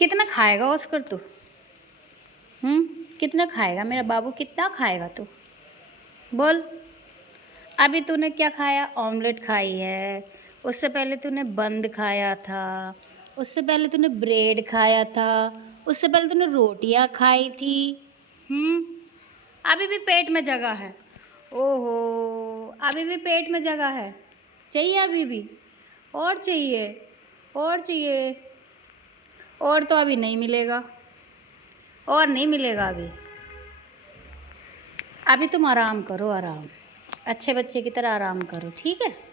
कितना खाएगा ऑस्कर तू? कितना खाएगा मेरा बाबू, कितना खाएगा तू? बोल। अभी तूने क्या खाया? ऑमलेट खाई है। उससे पहले तूने बंद खाया था। उससे पहले तूने ब्रेड खाया था। उससे पहले तूने रोटियां खाई थी। अभी भी पेट में जगह है। ओहो, अभी भी पेट में जगह है। चाहिए अभी भी? और चाहिए? और चाहिए? और तो अभी नहीं मिलेगा, और नहीं मिलेगा अभी। अभी तुम आराम करो, आराम, अच्छे बच्चे की तरह आराम करो, ठीक है?